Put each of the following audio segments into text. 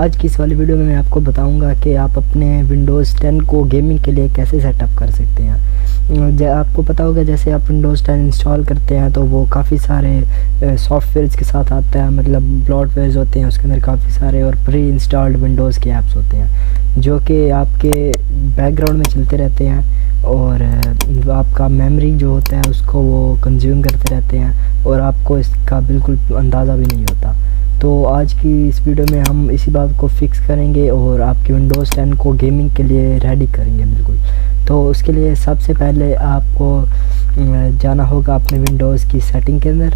आज की इस वाली वीडियो में मैं आपको बताऊंगा कि आप अपने विंडोज़ 10 को गेमिंग के लिए कैसे सेटअप कर सकते हैं। आपको पता होगा जैसे आप विंडोज़ 10 इंस्टॉल करते हैं तो वो काफ़ी सारे सॉफ्टवेयर्स के साथ आता है, मतलब ब्लॉटवेयर्स होते हैं उसके अंदर काफ़ी सारे, और प्री इंस्टॉल्ड विंडोज़ के ऐप्स होते हैं जो कि आपके बैकग्राउंड में चलते रहते हैं और आपका मेमोरी जो होता है उसको वो कंज्यूम करते रहते हैं और आपको इसका बिल्कुल अंदाज़ा भी नहीं होता। तो आज की इस वीडियो में हम इसी बात को फिक्स करेंगे और आपके विंडोज़ 10 को गेमिंग के लिए रेडी करेंगे बिल्कुल। तो उसके लिए सबसे पहले आपको जाना होगा अपने विंडोज़ की सेटिंग के अंदर।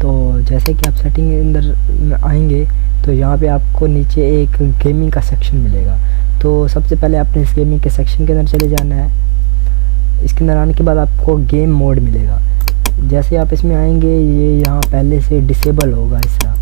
तो जैसे कि आप सेटिंग के अंदर आएंगे तो यहाँ पे आपको नीचे एक गेमिंग का सेक्शन मिलेगा। तो सबसे पहले आपने इस गेमिंग के सेक्शन के अंदर चले जाना है। इसके अंदर आने के बाद आपको गेम मोड मिलेगा। जैसे आप इसमें आएंगे ये यहाँ पहले से डिसेबल होगा इस तरह,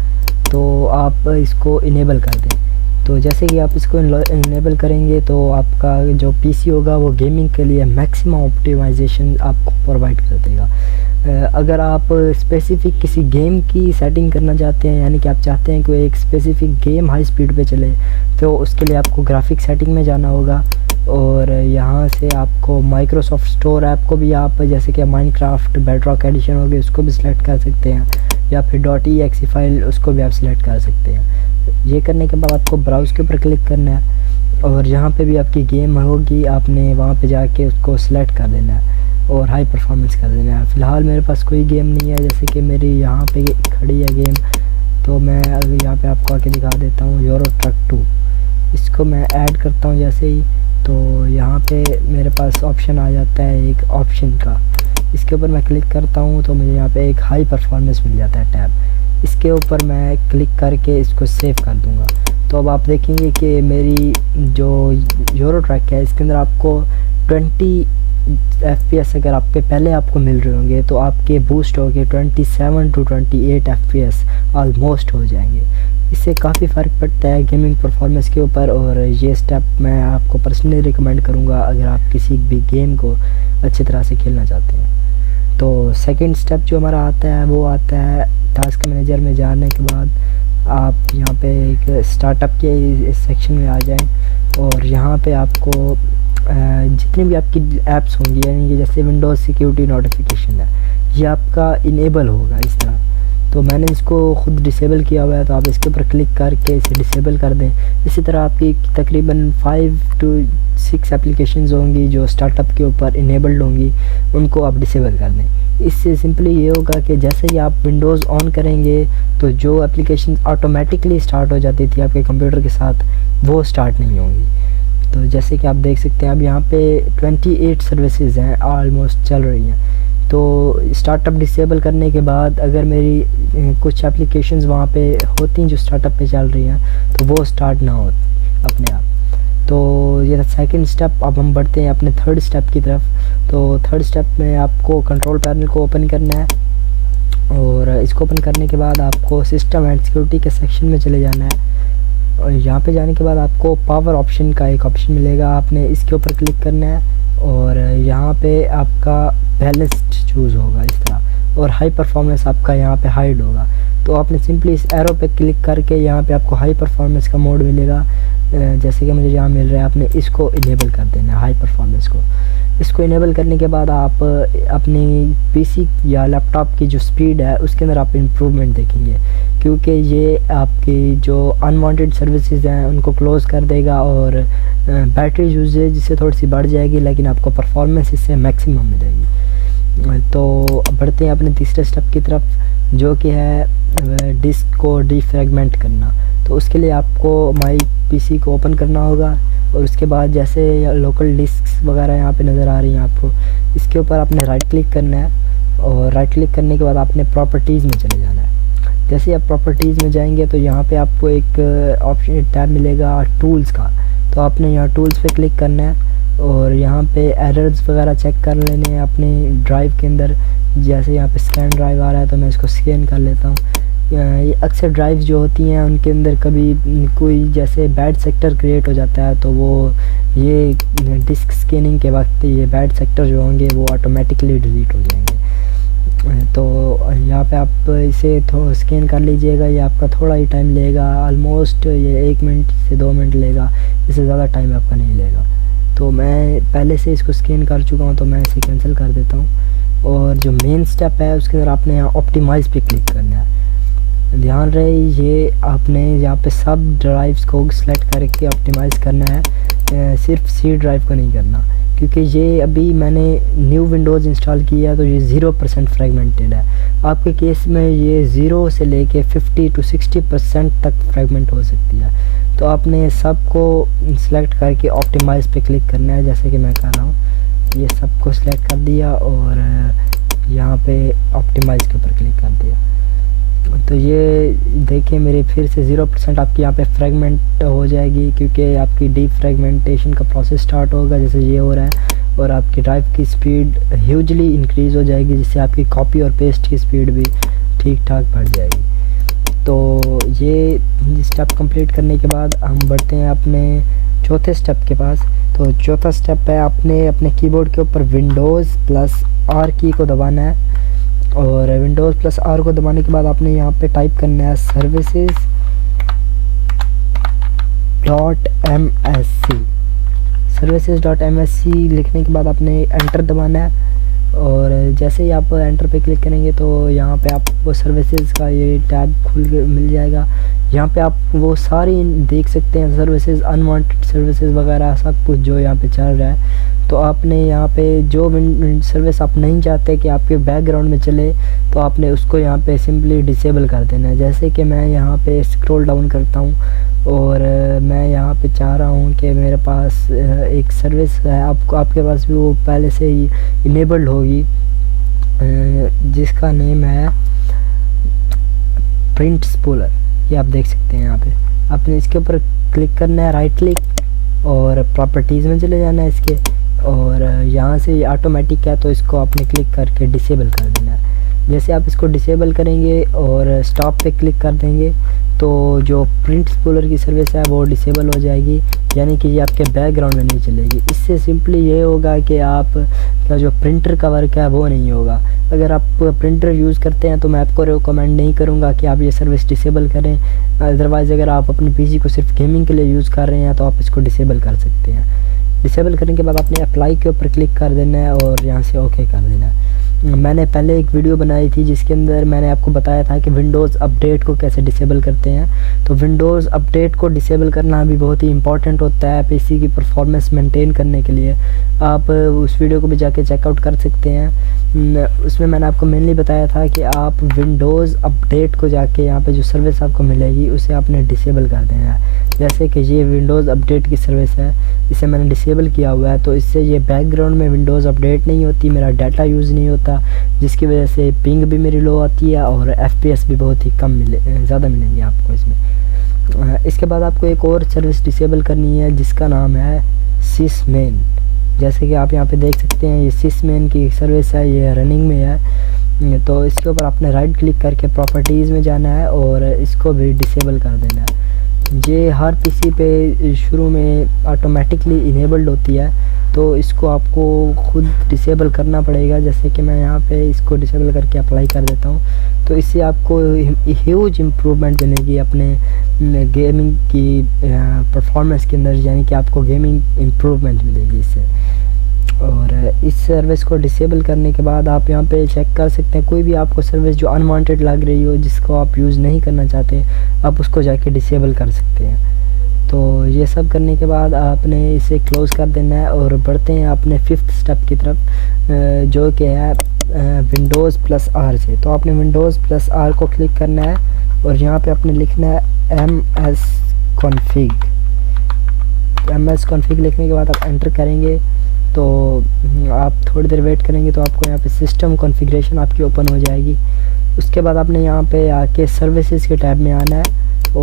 तो आप इसको इनेबल कर दें। तो जैसे कि आप इसको इनेबल करेंगे तो आपका जो पीसी होगा वो गेमिंग के लिए मैक्सिमम ऑप्टिमाइजेशन आपको प्रोवाइड कर देगा। अगर आप स्पेसिफ़िक किसी गेम की सेटिंग करना चाहते हैं, यानी कि आप चाहते हैं कि एक स्पेसिफ़िक गेम हाई स्पीड पे चले, तो उसके लिए आपको ग्राफिक सेटिंग में जाना होगा और यहाँ से आपको माइक्रोसॉफ्ट स्टोर ऐप को भी आप, जैसे कि माइनक्राफ्ट बेडरॉक एडिशन होगी उसको भी सिलेक्ट कर सकते हैं, या फिर .exe फाइल उसको भी आप सिलेक्ट कर सकते हैं। ये करने के बाद आपको ब्राउज़ के ऊपर क्लिक करना है और यहाँ पे भी आपकी गेम होगी, आपने वहाँ पे जाके उसको सिलेक्ट कर देना है और हाई परफॉर्मेंस कर देना है। फ़िलहाल मेरे पास कोई गेम नहीं है, जैसे कि मेरी यहाँ पे खड़ी है गेम, तो मैं अगर यहाँ पे आपको आके दिखा देता हूँ यूरो ट्रक 2। इसको मैं ऐड करता हूँ जैसे ही, तो यहाँ पे मेरे पास ऑप्शन आ जाता है एक ऑप्शन का। इसके ऊपर मैं क्लिक करता हूँ तो मुझे यहाँ पे एक हाई परफॉर्मेंस मिल जाता है टैब। इसके ऊपर मैं क्लिक करके इसको सेव कर दूँगा। तो अब आप देखेंगे कि मेरी जो यूरो ट्रैक है इसके अंदर आपको 20 FPS अगर आप पे पहले आपको मिल रहे होंगे तो आपके बूस्ट हो गए 27 to 28 FPS ऑलमोस्ट हो जाएंगे। इससे काफ़ी फ़र्क पड़ता है गेमिंग परफॉर्मेंस के ऊपर, और ये स्टेप मैं आपको पर्सनली रिकमेंड करूँगा अगर आप किसी भी गेम को अच्छी तरह से खेलना चाहते हैं। तो सेकंड स्टेप जो हमारा आता है वो आता है टास्क मैनेजर में जाने के बाद आप यहाँ पे एक स्टार्टअप के इस सेक्शन में आ जाएं और यहाँ पे आपको जितनी भी आपकी ऐप्स होंगी, यानी कि जैसे विंडोज़ सिक्योरिटी नोटिफिकेशन है, ये आपका इनेबल होगा इस तरह। तो मैंने इसको ख़ुद डिसेबल किया हुआ है, तो आप इसके ऊपर क्लिक करके इसे डिसेबल कर दें। इसी तरह आपकी तकरीबन 5 to 6 एप्लीकेशंस होंगी जो स्टार्टअप के ऊपर इनेबल्ड होंगी, उनको आप डिसेबल कर दें। इससे सिंपली ये होगा कि जैसे ही आप विंडोज़ ऑन करेंगे तो जो एप्लीकेशन ऑटोमेटिकली स्टार्ट हो जाती थी आपके कंप्यूटर के साथ, वो स्टार्ट नहीं होंगी। तो जैसे कि आप देख सकते हैं अब यहाँ पे 28 सर्विसेज हैं ऑलमोस्ट चल रही हैं। तो स्टार्टअप डिसेबल करने के बाद अगर मेरी कुछ एप्लीकेशंस वहाँ पे होती हैं जो स्टार्टअप पे चल रही हैं तो वो स्टार्ट ना हो अपने आप। तो ये सेकंड स्टेप। अब हम बढ़ते हैं अपने थर्ड स्टेप की तरफ। तो थर्ड स्टेप में आपको कंट्रोल पैनल को ओपन करना है और इसको ओपन करने के बाद आपको सिस्टम एंड सिक्योरिटी के सेक्शन में चले जाना है और यहाँ पे जाने के बाद आपको पावर ऑप्शन का एक ऑप्शन मिलेगा, आपने इसके ऊपर क्लिक करना है और यहाँ पे आपका बैलेंस्ड चूज़ होगा इस तरह, और हाई परफॉर्मेंस आपका यहाँ पे हाइड होगा। तो आपने सिंपली इस एरो पे क्लिक करके यहाँ पे आपको हाई परफॉर्मेंस का मोड मिलेगा, जैसे कि मुझे यहाँ मिल रहा है। आपने इसको इनेबल कर देना है हाई परफॉर्मेंस को। इसको इनेबल करने के बाद आप अपनी पीसी या लैपटॉप की जो स्पीड है उसके अंदर आप इम्प्रूवमेंट देखेंगे, क्योंकि ये आपकी जो अनवांटेड सर्विसेज हैं उनको क्लोज़ कर देगा और बैटरी यूजेज इससे थोड़ी सी बढ़ जाएगी, लेकिन आपको परफॉर्मेंस इससे मैक्सिमम मिलेगी। तो बढ़ते हैं अपने तीसरे स्टेप की तरफ, जो कि है डिस्क को डिफ्रैगमेंट करना। तो उसके लिए आपको माई पीसी को ओपन करना होगा और उसके बाद जैसे लोकल डिस्क वगैरह यहाँ पे नज़र आ रही हैं आपको, इसके ऊपर आपने राइट क्लिक करना है और राइट क्लिक करने के बाद आपने प्रॉपर्टीज़ में चले जाना है। जैसे ही आप प्रॉपर्टीज़ में जाएंगे तो यहाँ पे आपको एक ऑप्शन टैब मिलेगा टूल्स का, तो आपने यहाँ टूल्स पे क्लिक करना है और यहाँ पे एरर्स वगैरह चेक कर लेने हैं अपने ड्राइव के अंदर। जैसे यहाँ पे स्कैन ड्राइव आ रहा है तो मैं इसको स्कैन कर लेता हूँ। ये अक्सर ड्राइव जो होती हैं उनके अंदर कभी कोई जैसे बैड सेक्टर क्रिएट हो जाता है, तो वो ये डिस्क स्कैनिंग के वक्त ये बैड सेक्टर जो होंगे वो ऑटोमेटिकली डिलीट हो जाएंगे। तो यहाँ पे आप इसे थोड़ा स्कैन कर लीजिएगा, ये आपका थोड़ा ही टाइम लेगा, ऑलमोस्ट ये 1 मिनट से 2 मिनट लेगा, इससे ज़्यादा टाइम आपका नहीं लेगा। तो मैं पहले से इसको स्कैन कर चुका हूँ, तो मैं इसे कैंसिल कर देता हूँ। और जो मेन स्टेप है उसके अंदर आपने यहाँ ऑप्टिमाइज़ पे क्लिक करना है। ध्यान रहे ये आपने यहाँ पे सब ड्राइव्स को सेलेक्ट करके ऑप्टिमाइज़ करना है, सिर्फ सी ड्राइव को नहीं करना, क्योंकि ये अभी मैंने न्यू विंडोज़ इंस्टॉल किया है, तो ये 0% फ्रेगमेंटेड है। आपके केस में ये 0 से लेके 50 to 60% तक फ्रेगमेंट हो सकती है। तो आपने सबको सिलेक्ट करके ऑप्टिमाइज़ पे क्लिक करना है, जैसे कि मैं कर रहा हूँ। ये सबको सिलेक्ट कर दिया और यहाँ पे ऑप्टिमाइज़ के ऊपर क्लिक कर दिया। तो ये देखिए मेरे फिर से 0% आपकी यहाँ पे फ्रेगमेंट हो जाएगी, क्योंकि आपकी डीप फ्रेगमेंटेशन का प्रोसेस स्टार्ट होगा जैसे ये हो रहा है। और आपकी ड्राइव की स्पीड ह्यूजली इंक्रीज़ हो जाएगी, जिससे आपकी कॉपी और पेस्ट की स्पीड भी ठीक ठाक बढ़ जाएगी। तो ये स्टेप कंप्लीट करने के बाद हम बढ़ते हैं अपने चौथे स्टेप के पास। तो चौथा स्टेप है आपने अपने कीबोर्ड के ऊपर Windows+R की को दबाना है, और Windows+R को दबाने के बाद आपने यहाँ पे टाइप करना है services.msc। services.msc लिखने के बाद आपने एंटर दबाना है, और जैसे ही आप एंटर पे क्लिक करेंगे तो यहाँ पे आपको सर्विसेज का ये टैब खुल के मिल जाएगा। यहाँ पे आप वो सारी देख सकते हैं सर्विसेज, अनवांटेड सर्विसेज वगैरह सब कुछ जो यहाँ पे चल रहा है। तो आपने यहाँ पे जो सर्विस आप नहीं चाहते कि आपके बैकग्राउंड में चले, तो आपने उसको यहाँ पे सिंपली डिसेबल कर देना है। जैसे कि मैं यहाँ पे स्क्रॉल डाउन करता हूँ और मैं यहाँ पे चाह रहा हूँ कि मेरे पास एक सर्विस है, आपके पास भी वो पहले से ही इनेबल्ड होगी, जिसका नेम है प्रिंट स्पूलर। ये आप देख सकते हैं यहाँ पे। आपने इसके ऊपर क्लिक करना है, राइट क्लिक, और प्रॉपर्टीज़ में चले जाना है इसके, और यहाँ से ये ऑटोमेटिक है तो इसको आपने क्लिक करके डिसेबल कर देना है। जैसे आप इसको डिसेबल करेंगे और स्टॉप पे क्लिक कर देंगे तो जो प्रिंट स्पूलर की सर्विस है वो डिसेबल हो जाएगी, यानी कि ये आपके बैकग्राउंड में नहीं चलेगी। इससे सिंपली ये होगा कि आप का जो प्रिंटर का वर्क है वो नहीं होगा। अगर आप प्रिंटर यूज़ करते हैं तो मैं आपको रिकमेंड नहीं करूँगा कि आप ये सर्विस डिसेबल करें। अदरवाइज़ अगर आप अपने पीसी को सिर्फ गेमिंग के लिए यूज़ कर रहे हैं तो आप इसको डिसेबल कर सकते हैं। डिसेबल करने के बाद आपने अप्लाई के ऊपर क्लिक कर देना है और यहाँ से ओके कर देना है। मैंने पहले एक वीडियो बनाई थी जिसके अंदर मैंने आपको बताया था कि विंडोज़ अपडेट को कैसे डिसेबल करते हैं। तो विंडोज़ अपडेट को डिसेबल करना भी बहुत ही इंपॉर्टेंट होता है पीसी की परफॉर्मेंस मेंटेन करने के लिए। आप उस वीडियो को भी जाके चेकआउट कर सकते हैं। उसमें मैंने आपको मेनली बताया था कि आप विंडोज़ अपडेट को जाके यहाँ पे जो सर्विस आपको मिलेगी उसे आपने डिसेबल कर देना है। जैसे कि ये विंडोज़ अपडेट की सर्विस है, इसे मैंने डिसेबल किया हुआ है, तो इससे ये बैकग्राउंड में विंडोज़ अपडेट नहीं होती, मेरा डाटा यूज़ नहीं होता, जिसकी वजह से पिंग भी मेरी लो आती है और एफपीएस भी बहुत ही कम ज़्यादा मिलेंगे आपको इसमें। इसके बाद आपको एक और सर्विस डिसेबल करनी है जिसका नाम है सिसमेन। जैसे कि आप यहाँ पे देख सकते हैं ये सिसमेन की सर्विस है, ये रनिंग में है। तो इसके ऊपर आपने राइट क्लिक करके प्रॉपर्टीज़ में जाना है और इसको भी डिसेबल कर देना है। ये हर पीसी पे शुरू में ऑटोमेटिकली इनेबल्ड होती है, तो इसको आपको खुद डिसेबल करना पड़ेगा। जैसे कि मैं यहाँ पे इसको डिसेबल करके अप्लाई कर देता हूँ, तो इससे आपको ह्यूज इम्प्रूवमेंट मिलेगी अपने गेमिंग की परफॉर्मेंस के अंदर, यानी कि आपको गेमिंग इम्प्रूवमेंट मिलेगी इससे। और इस सर्विस को डिसेबल करने के बाद आप यहाँ पे चेक कर सकते हैं कोई भी आपको सर्विस जो अनवांटेड लग रही हो, जिसको आप यूज़ नहीं करना चाहते, आप उसको जाके डिसेबल कर सकते हैं। तो ये सब करने के बाद आपने इसे क्लोज़ कर देना है और बढ़ते हैं अपने 5th स्टेप की तरफ, जो कि है Windows+R से। तो आपने Windows+R को क्लिक करना है और यहाँ पे आपने लिखना है msconfig। msconfig लिखने के बाद आप एंटर करेंगे तो आप थोड़ी देर वेट करेंगे तो आपको यहाँ पे सिस्टम कॉन्फ़िगरेशन आपकी ओपन हो जाएगी। उसके बाद आपने यहाँ पे आके सर्विसेज के टैब में आना है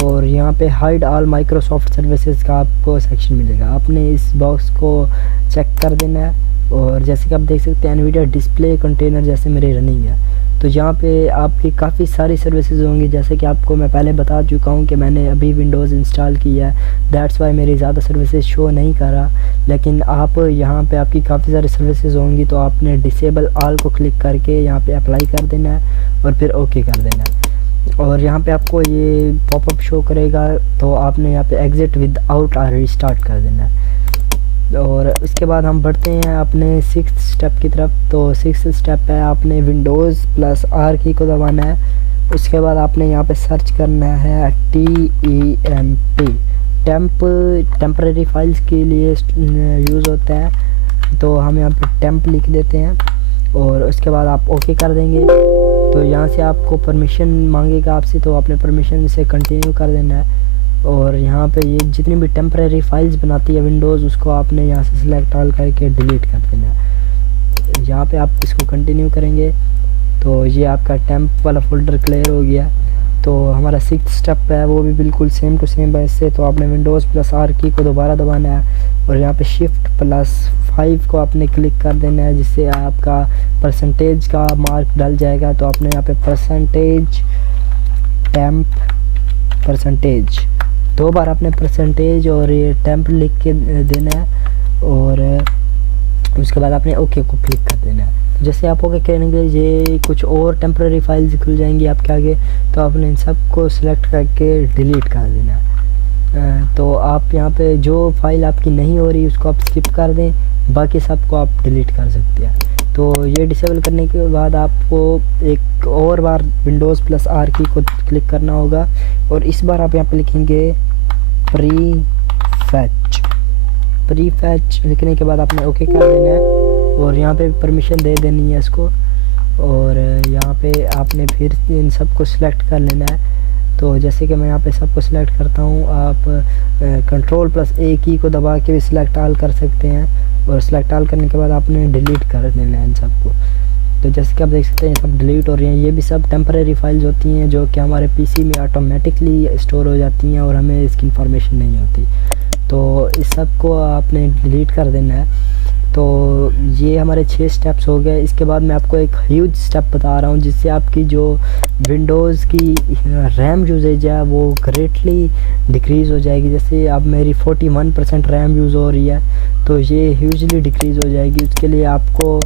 और यहाँ पे हाइड ऑल माइक्रोसॉफ्ट सर्विसेज का आपको सेक्शन मिलेगा। आपने इस बॉक्स को चेक कर देना है और जैसे कि आप देख सकते हैं एनवीडिया डिस्प्ले कंटेनर जैसे मेरे रनिंग है, तो यहाँ पे आपकी काफ़ी सारी सर्विसेज होंगी, जैसे कि आपको मैं पहले बता चुका हूँ कि मैंने अभी विंडोज़ इंस्टॉल किया है, दैट्स वाई मेरी ज़्यादा सर्विसेज शो नहीं कर रहा। लेकिन आप यहाँ पे आपकी काफ़ी सारी सर्विसेज होंगी, तो आपने डिसेबल ऑल को क्लिक करके यहाँ पे अप्लाई कर देना है और फिर ओके कर देना है। और यहाँ पे आपको ये पॉपअप शो करेगा, तो आपने यहाँ पे एग्ज़िट विदाउट आर रिस्टार्ट कर देना है। और उसके बाद हम बढ़ते हैं अपने 6th स्टेप की तरफ। तो 6th स्टेप है आपने विंडोज़ प्लस आर की को दबाना है। उसके बाद आपने यहाँ पे सर्च करना है TEMP, टेम्परेरी फाइल्स के लिए यूज़ होता है, तो हम यहाँ पे टेम्प लिख देते हैं और उसके बाद आप ओके कर देंगे। तो यहाँ से आपको परमिशन मांगेगा आपसे, तो आपने परमिशन से कंटिन्यू कर देना है। और यहाँ पे ये जितनी भी टेम्परेरी फाइल्स बनाती है विंडोज़, उसको आपने यहाँ से सिलेक्ट ऑल करके डिलीट कर देना है। यहाँ पे आप इसको कंटिन्यू करेंगे तो ये आपका टेम्प वाला फोल्डर क्लियर हो गया। तो हमारा 6th स्टेप है वो भी बिल्कुल सेम टू सेम है इससे। तो आपने विंडोज़ प्लस आर की को दोबारा दबाना है और यहाँ पे शिफ्ट प्लस 5 को आपने क्लिक कर देना है, जिससे आपका परसेंटेज का मार्क डल जाएगा। तो आपने यहाँ पे परसेंटेज टेम्प परसेंटेज 2 बार आपने परसेंटेज और ये टेम्प लिख के देना है और उसके बाद आपने ओके को क्लिक कर देना है। तो जैसे आप ओके करेंगे ये कुछ और टेम्परेरी फाइल्स खुल जाएंगी आपके आगे, तो आपने इन सब को सिलेक्ट करके डिलीट कर देना है। तो आप यहाँ पे जो फाइल आपकी नहीं हो रही उसको आप स्किप कर दें, बाकी सबको आप डिलीट कर सकते हैं। तो ये डिसेबल करने के बाद आपको एक और बार विंडोज़ प्लस आर की को क्लिक करना होगा और इस बार आप यहाँ पे लिखेंगे प्री फैच लिखने के बाद आपने ओके कर देना है और यहाँ पे परमिशन दे देनी है इसको। और यहाँ पे आपने फिर इन सब को सिलेक्ट कर लेना है। तो जैसे कि मैं यहाँ पे सबको सिलेक्ट करता हूँ, आप कंट्रोल प्लस ए की को दबा के भी सिलेक्ट ऑल कर सकते हैं और सिलेक्ट ऑल करने के बाद आपने डिलीट कर देना है इन सबको। तो जैसे कि आप देख सकते हैं सब डिलीट हो रही हैं। ये भी सब टेम्परेरी फाइल्स होती हैं जो कि हमारे पीसी में ऑटोमेटिकली स्टोर हो जाती हैं और हमें इसकी इंफॉर्मेशन नहीं होती। तो इस सब को आपने डिलीट कर देना है। तो ये हमारे 6 स्टेप्स हो गए। इसके बाद मैं आपको एक ह्यूज स्टेप बता रहा हूँ जिससे आपकी जो विंडोज़ की रैम यूजेज है वो ग्रेटली डिक्रीज़ हो जाएगी। जैसे अब मेरी 41% रैम यूज़ हो रही है, तो ये ह्यूजली डिक्रीज़ हो जाएगी। उसके लिए आपको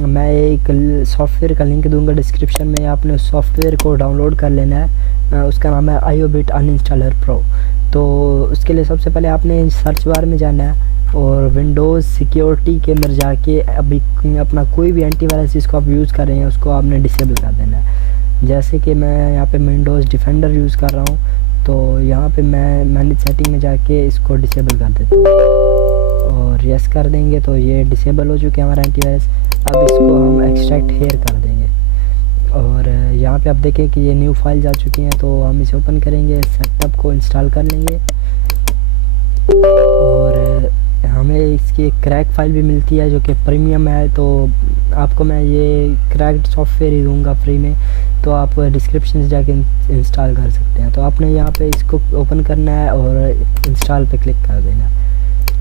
मैं एक सॉफ्टवेयर का लिंक दूंगा डिस्क्रिप्शन में, आपने उस सॉफ्टवेयर को डाउनलोड कर लेना है। उसका नाम है IOBIT अनइंस्टॉलर प्रो। तो उसके लिए सबसे पहले आपने सर्च बार में जाना है और विंडोज़ सिक्योरिटी के अंदर जाके अभी अपना कोई भी एंटीवायरस जिसको आप यूज़ कर रहे हैं उसको आपने डिसेबल कर देना है। जैसे कि मैं यहाँ पे विंडोज़ डिफेंडर यूज़ कर रहा हूँ, तो यहाँ पे मैं मैनेज सेटिंग में जाके इसको डिसेबल कर देता हूँ और यस कर देंगे तो ये डिसेबल हो चुके हमारा एंटीवायरस। अब इसको हम एक्सट्रैक्ट हेयर कर देंगे और यहाँ पे आप देखें कि ये न्यू फाइल्स आ चुकी हैं। तो हम इसे ओपन करेंगे, सेटअप को इंस्टॉल कर लेंगे और हमें इसकी एक क्रैक फाइल भी मिलती है जो कि प्रीमियम है। तो आपको मैं ये क्रैक्ड सॉफ्टवेयर ही दूंगा फ्री में, तो आप डिस्क्रिप्शन से जाके इंस्टॉल कर सकते हैं। तो आपने यहाँ पे इसको ओपन करना है और इंस्टॉल पे क्लिक कर देना है।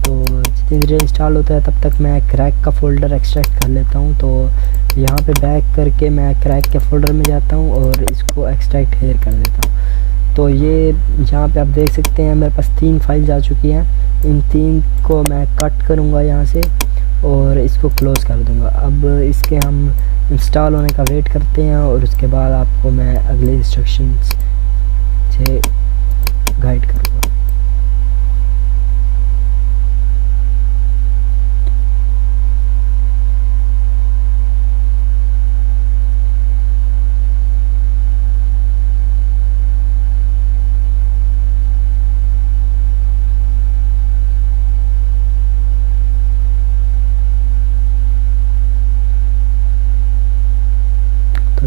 तो जितनी देर इंस्टॉल होता है तब तक मैं क्रैक का फ़ोल्डर एक्सट्रैक्ट कर लेता हूँ। तो यहाँ पे बैक करके मैं क्रैक के फ़ोल्डर में जाता हूँ और इसको एक्सट्रैक्ट हेयर कर देता हूँ। तो ये यहाँ पे आप देख सकते हैं मेरे पास 3 फाइल्स आ चुकी हैं। इन 3 को मैं कट करूँगा यहाँ से और इसको क्लोज़ कर दूँगा। अब इसके हम इंस्टॉल होने का वेट करते हैं और उसके बाद आपको मैं अगले इंस्ट्रक्शंस से गाइड करूँगा।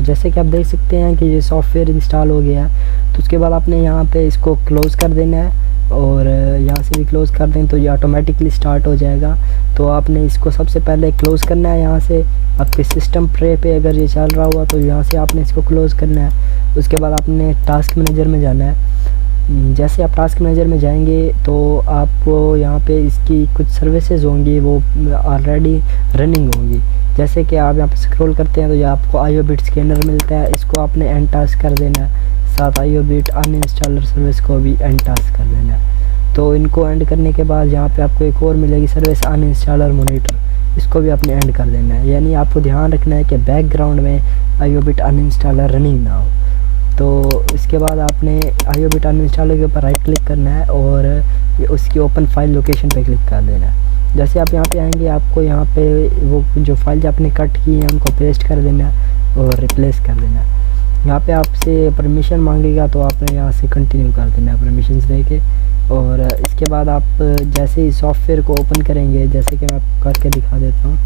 जैसे कि आप देख सकते हैं कि ये सॉफ्टवेयर इंस्टॉल हो गया है। तो उसके बाद आपने यहाँ पे इसको क्लोज़ कर देना है और यहाँ से भी क्लोज़ कर दें तो ये ऑटोमेटिकली स्टार्ट हो जाएगा। तो आपने इसको सबसे पहले क्लोज़ करना है। यहाँ से आपके सिस्टम ट्रे पे अगर ये चल रहा हुआ तो यहाँ से आपने इसको क्लोज़ करना है। उसके बाद आपने टास्क मैनेजर में जाना है। जैसे आप टास्क मैनेजर में जाएंगे तो आपको यहाँ पे इसकी कुछ सर्विसेज होंगी वो ऑलरेडी रनिंग होंगी। जैसे कि आप यहाँ पे स्क्रॉल करते हैं तो ये आपको IO बिट स्कैनर मिलता है, इसको आपने एंड टास्क कर देना है। साथ IO बिट अनइंस्टॉलर सर्विस को भी एंड टास्क कर देना है। तो इनको एंड करने के बाद यहाँ पे आपको एक और मिलेगी सर्विस अनइंस्टॉलर मॉनिटर, इसको भी आपने एंड कर देना है। यानी आपको ध्यान रखना है कि बैकग्राउंड में IO बिट अनइंस्टॉलर रनिंग ना हो। तो इसके बाद आपने IO बिट अनइंस्टॉलर के ऊपर राइट क्लिक करना है और उसकी ओपन फाइल लोकेशन पे क्लिक कर देना है। जैसे आप यहाँ पे आएंगे आपको यहाँ पे वो जो फाइल आपने कट की है उनको पेस्ट कर देना है और रिप्लेस कर देना है। यहाँ पे आपसे परमिशन मांगेगा तो आपने यहाँ से कंटिन्यू कर देना है परमिशंस दे के। और इसके बाद आप जैसे ही सॉफ्टवेयर को ओपन करेंगे, जैसे कि मैं आपको करके दिखा देता हूँ,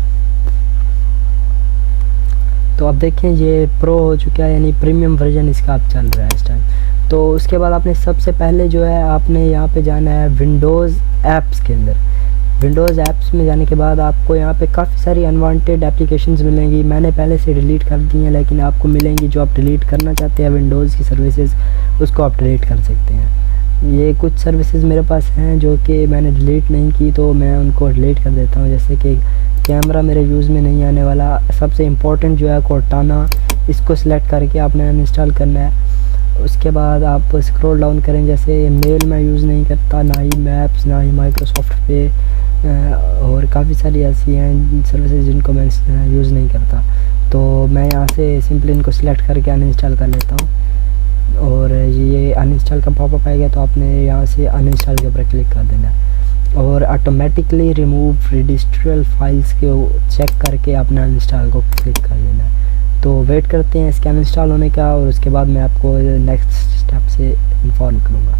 तो आप देखें ये प्रो हो चुका है, यानी प्रीमियम वर्जन इसका आप चल रहा है इस टाइम। तो उसके बाद आपने सबसे पहले जो है आपने यहाँ पे जाना है विंडोज़ ऐप्स के अंदर। विंडोज़ ऐप्स में जाने के बाद आपको यहाँ पे काफ़ी सारी अनवांटेड एप्लीकेशंस मिलेंगी। मैंने पहले से डिलीट कर दी हैं, लेकिन आपको मिलेंगी जो आप डिलीट करना चाहते हैं विंडोज़ की सर्विसेज, उसको आप डिलीट कर सकते हैं। ये कुछ सर्विसेज मेरे पास हैं जो कि मैंने डिलीट नहीं की, तो मैं उनको डिलीट कर देता हूँ। जैसे कि कैमरा मेरे यूज़ में नहीं आने वाला। सबसे इम्पोर्टेंट जो है कोर्टाना, इसको सिलेक्ट करके आपने अनइंस्टॉल करना है। उसके बाद आप स्क्रॉल डाउन करें, जैसे मेल मैं यूज़ नहीं करता, ना ही मैप्स, ना ही माइक्रोसॉफ्ट पे, और काफ़ी सारी ऐसी हैं सर्विसेज जिनको मैं यूज़ नहीं करता। तो मैं यहाँ से सिंपली इनको सिलेक्ट करके अनइंस्टॉल कर लेता हूँ। और ये अनइंस्टॉल का पॉपअप आएगा तो आपने यहाँ से अनइंस्टॉल के ऊपर क्लिक कर देना है और ऑटोमेटिकली रिमूव रजिस्ट्रियल फाइल्स के चेक करके आपने अनइंस्टॉल को क्लिक कर देना है। तो वेट करते हैं इसके अनइंस्टॉल होने का और उसके बाद मैं आपको नेक्स्ट स्टेप से इन्फॉर्म करूँगा।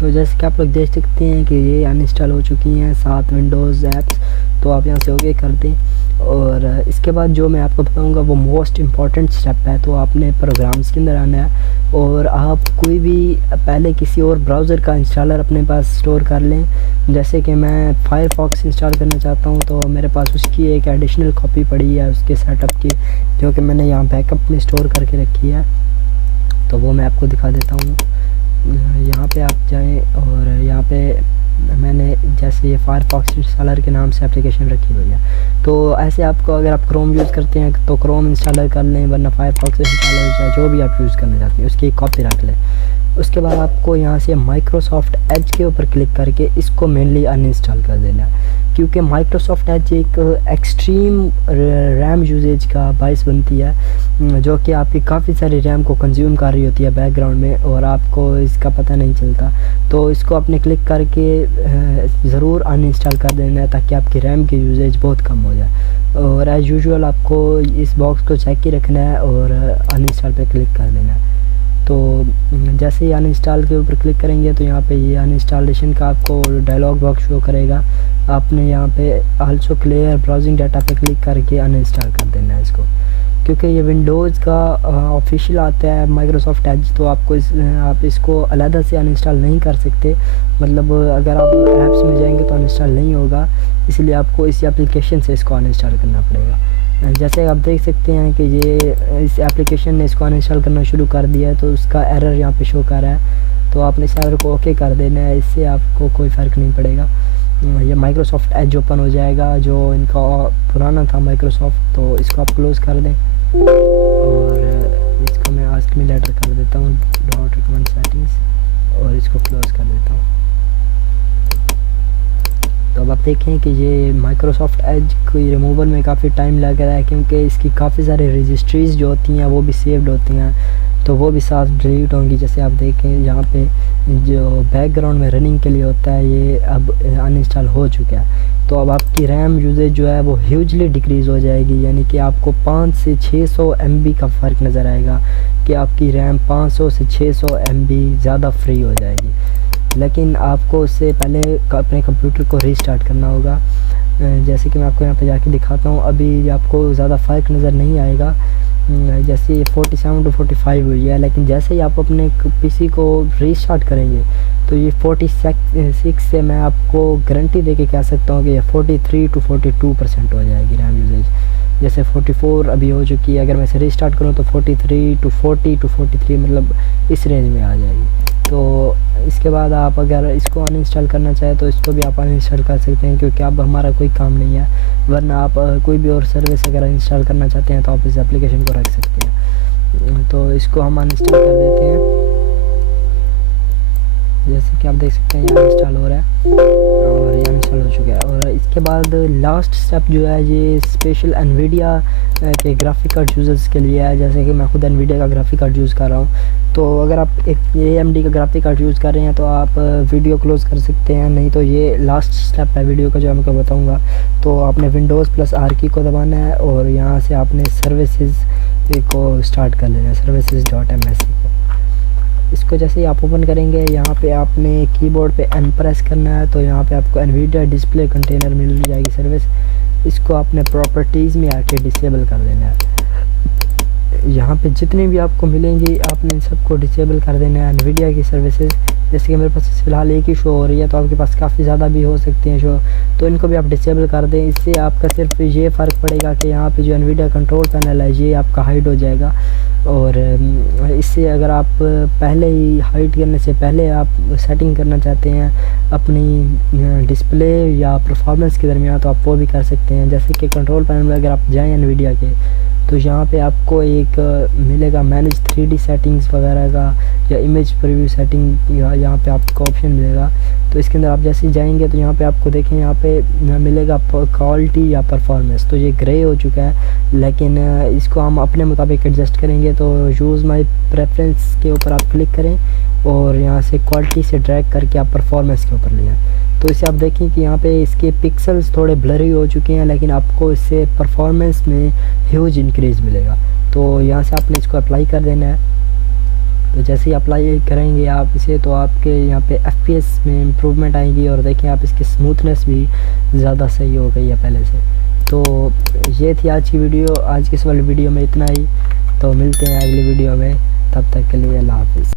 तो जैसे कि आप लोग देख सकते हैं कि ये अनइंस्टॉल हो चुकी हैं 7 विंडोज़ ऐप्स। तो आप यहाँ से ओके कर दें और इसके बाद जो मैं आपको बताऊंगा वो मोस्ट इम्पॉर्टेंट स्टेप है। तो आपने प्रोग्राम्स के अंदर आना है और आप कोई भी पहले किसी और ब्राउज़र का इंस्टॉलर अपने पास स्टोर कर लें। जैसे कि मैं फायरफॉक्स इंस्टॉल करना चाहता हूँ तो मेरे पास उसकी एक एडिशनल कॉपी पड़ी है उसके सेटअप की, जो कि मैंने यहाँ बैकअप में स्टोर करके रखी है। तो वो मैं आपको दिखा देता हूँ। यहाँ पे आप जाएं और यहाँ पे मैंने जैसे ये फायरफॉक्स इंस्टॉलर के नाम से एप्लीकेशन रखी हुई है। तो ऐसे आपको अगर आप क्रोम यूज़ करते हैं तो क्रोम इंस्टॉलर कर लें, वरना फायरफॉक्स इंस्टॉलर चाहे जो भी आप यूज़ करना चाहते हैं उसकी एक कॉपी रख लें। उसके बाद आपको यहाँ से माइक्रोसॉफ्ट एज के ऊपर क्लिक करके इसको मेनली अनइंस्टॉल कर देना है, क्योंकि माइक्रोसॉफ्ट एज एक एक्सट्रीम रैम यूजेज का बायस बनती है, जो कि आपकी काफ़ी सारी रैम को कंज्यूम कर रही होती है बैकग्राउंड में और आपको इसका पता नहीं चलता। तो इसको आपने क्लिक करके ज़रूर अनइंस्टॉल कर देना है ताकि आपकी रैम की यूजेज बहुत कम हो जाए। और एज़ यूजुअल आपको इस बॉक्स को चेक ही रखना है और अनइंस्टॉल पे क्लिक कर देना है। तो जैसे ही अनइंस्टॉल के ऊपर क्लिक करेंगे तो यहाँ पे ये अनइंस्टॉलेशन का आपको डायलॉग बॉक्स शो करेगा। आपने यहाँ पे आल्सो क्लियर ब्राउजिंग डाटा पे क्लिक करके अनइंस्टॉल कर देना है इसको, क्योंकि ये विंडोज़ का ऑफिशियल आता है माइक्रोसॉफ्ट एज। तो आपको आप इसको अलग से अनइंस्टॉल नहीं कर सकते, मतलब अगर आप ऐप्स में जाएंगे तो अनइंस्टॉल नहीं होगा, इसलिए आपको इस एप्लीकेशन से इसको अनइंस्टॉल करना पड़ेगा। जैसे आप देख सकते हैं कि ये इस एप्लीकेशन ने इसको अनइंस्टॉल करना शुरू कर दिया है, तो उसका एरर यहाँ पे शो कर रहा है। तो आपने इस एरर को ओके कर देना है, इससे आपको कोई फ़र्क नहीं पड़ेगा। ये माइक्रोसॉफ्ट एज ओपन हो जाएगा जो इनका पुराना था माइक्रोसॉफ्ट। तो इसको आप क्लोज़ कर दें और इसको मैं आस्क मी लेटर कर देता हूँ डॉट रिकमेंड सेटिंग्स और इसको क्लोज़ कर देता हूँ। तो अब आप देखें कि ये माइक्रोसॉफ्ट एज कोई रिमूवल में काफ़ी टाइम लग रहा है, क्योंकि इसकी काफ़ी सारी रजिस्ट्रीज़ जो होती हैं वो भी सेव्ड होती हैं, तो वो भी साथ डिलीट होंगी। जैसे आप देखें यहाँ पे जो बैकग्राउंड में रनिंग के लिए होता है ये अब अनइंस्टॉल हो चुका है। तो अब आपकी रैम यूजेज जो है वो ह्यूजली डिक्रीज़ हो जाएगी, यानी कि आपको 5 से 600 MB का फ़र्क नज़र आएगा कि आपकी रैम 500 से 600 MB ज़्यादा फ्री हो जाएगी। लेकिन आपको उससे पहले अपने कंप्यूटर को रीस्टार्ट करना होगा। जैसे कि मैं आपको यहाँ पे जाके दिखाता हूँ, अभी आपको ज़्यादा फ़र्क नज़र नहीं आएगा। जैसे 47 to 45 हुई है, लेकिन जैसे ही आप अपने पीसी को रीस्टार्ट करेंगे तो ये 46 से मैं आपको गारंटी दे के कह सकता हूँ कि ये 43 to 42% हो जाएगी रैम यूजेज। जैसे 44 अभी हो चुकी है, अगर मैं इसे रीस्टार्ट करूँ तो 43 to 40 to 43 मतलब इस रेंज में आ जाएगी। तो इसके बाद आप अगर इसको अनइंस्टॉल करना चाहें तो इसको भी आप अनइंस्टॉल कर सकते हैं, क्योंकि अब हमारा कोई काम नहीं है। वरना आप कोई भी और सर्विस अगर इंस्टॉल करना चाहते हैं तो आप इस एप्लीकेशन को रख सकते हैं। तो इसको हम अनइंस्टॉल कर देते हैं। जैसे कि आप देख सकते हैं यहाँ इंस्टॉल हो रहा है और ये इंस्टॉल हो चुका है। और इसके बाद लास्ट स्टेप जो है ये स्पेशल एनवीडिया के ग्राफिक कार्ड यूज़र्स के लिए है। जैसे कि मैं खुद एनवीडिया का ग्राफिक कार्ड यूज़ कर रहा हूँ, तो अगर आप एक AMD का ग्राफिक कार्ड यूज़ कर रहे हैं तो आप वीडियो क्लोज कर सकते हैं, नहीं तो ये लास्ट स्टेप है वीडियो का जो मैं आपको बताऊँगा। तो आपने विंडोज़ प्लस R की को दबाना है और यहाँ से आपने सर्विसेज को स्टार्ट कर लेना है, services.msc को। इसको जैसे ही आप ओपन करेंगे यहाँ पे आपने कीबोर्ड पे N प्रेस करना है, तो यहाँ पे आपको एनवीडिया डिस्प्ले कंटेनर मिल जाएगी सर्विस। इसको आपने प्रॉपर्टीज़ में आके डिसेबल कर देना है। यहाँ पे जितने भी आपको मिलेंगी आपने इन सबको डिसेबल कर देना है एनवीडिया की सर्विसेज। जैसे कि मेरे पास फ़िलहाल एक ही शो हो रही है, तो आपके पास काफ़ी ज़्यादा भी हो सकते हैं शो, तो इनको भी आप डिसेबल कर दें। इससे आपका सिर्फ ये फ़र्क पड़ेगा कि यहाँ पे जो एनवीडिया कंट्रोल पैनल है ये आपका हाइड हो जाएगा। और इससे अगर आप पहले ही हाइड करने से पहले आप सेटिंग करना चाहते हैं अपनी डिस्प्ले या परफॉर्मेंस के दरमियान, तो आप वो भी कर सकते हैं। जैसे कि कंट्रोल पैनल में अगर आप जाएँ एनवीडिया के, तो यहाँ पे आपको एक मिलेगा मैनेज 3D सेटिंग्स वगैरह का या इमेज प्रीव्यू सेटिंग, यहाँ पे आपको ऑप्शन मिलेगा। तो इसके अंदर आप जैसे ही जाएंगे तो यहाँ पे आपको देखें यहाँ पे मिलेगा क्वालिटी या परफॉर्मेंस, तो ये ग्रे हो चुका है, लेकिन इसको हम अपने मुताबिक एडजस्ट करेंगे। तो यूज़ माई प्रेफरेंस के ऊपर आप क्लिक करें और यहाँ से क्वालिटी से ड्रैग करके आप परफॉर्मेंस के ऊपर ले आएँ। तो इसे आप देखें कि यहाँ पे इसके पिक्सल्स थोड़े ब्लरी हो चुके हैं, लेकिन आपको इससे परफॉर्मेंस में ह्यूज इंक्रीज़ मिलेगा। तो यहाँ से आपने इसको अप्लाई कर देना है। तो जैसे ही अप्लाई करेंगे आप इसे, तो आपके यहाँ पे FPS में इम्प्रूवमेंट आएगी। और देखें आप इसकी स्मूथनेस भी ज़्यादा सही हो गई है पहले से। तो ये थी आज की वीडियो। आज की इस वाली वीडियो में इतना ही, तो मिलते हैं अगली वीडियो में, तब तक के लिए अल्लाह हाफ़िज़।